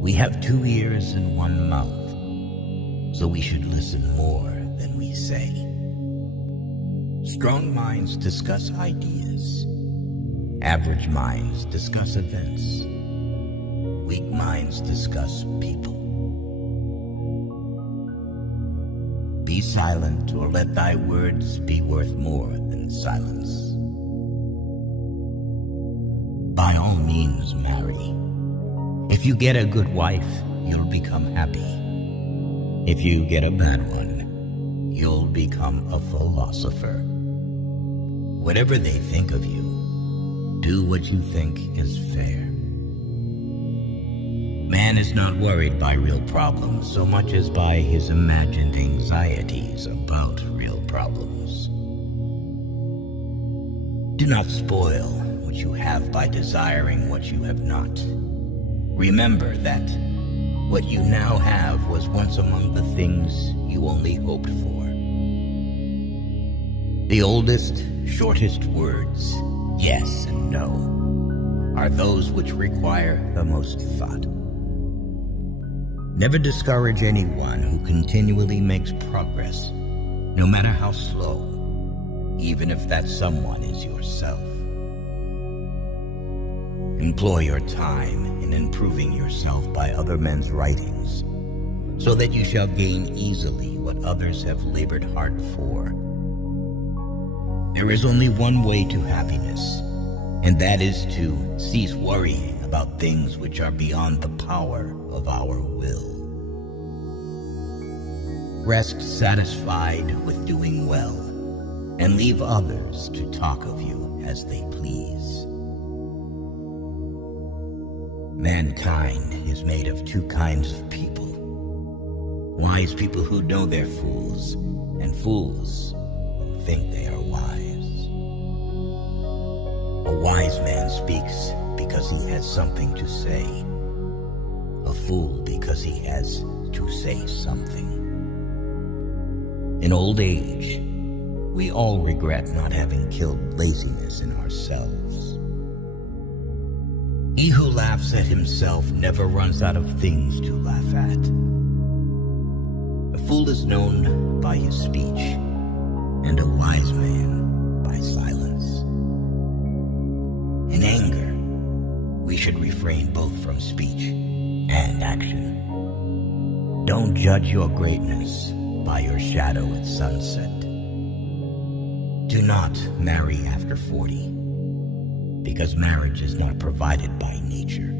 We have 2 ears and 1 mouth, so we should listen more than we say. Strong minds discuss ideas. Average minds discuss events. Weak minds discuss people. Be silent, or let thy words be worth more than silence. By all means, marry. If you get a good wife, you'll become happy. If you get a bad one, you'll become a philosopher. Whatever they think of you, do what you think is fair. Man is not worried by real problems so much as by his imagined anxieties about real problems. Do not spoil what you have by desiring what you have not. Remember that what you now have was once among the things you only hoped for. The oldest, shortest words, yes and no, are those which require the most thought. Never discourage anyone who continually makes progress, no matter how slow, even if that someone is yourself. Employ your time in improving yourself by other men's writings, so that you shall gain easily what others have labored hard for. There is only one way to happiness, and that is to cease worrying about things which are beyond the power of our will. Rest satisfied with doing well, and leave others to talk of you as they please. Mankind is made of 2 kinds of people: wise people who know they're fools, and fools who think they are wise. A wise man speaks because he has something to say. A fool because he has to say something. In old age, we all regret not having killed laziness in ourselves. He who laughs at himself never runs out of things to laugh at. A fool is known by his speech, and a wise man by silence. In anger, we should refrain both from speech and action. Don't judge your greatness by your shadow at sunset. Do not marry after 40, because marriage is not provided by nature.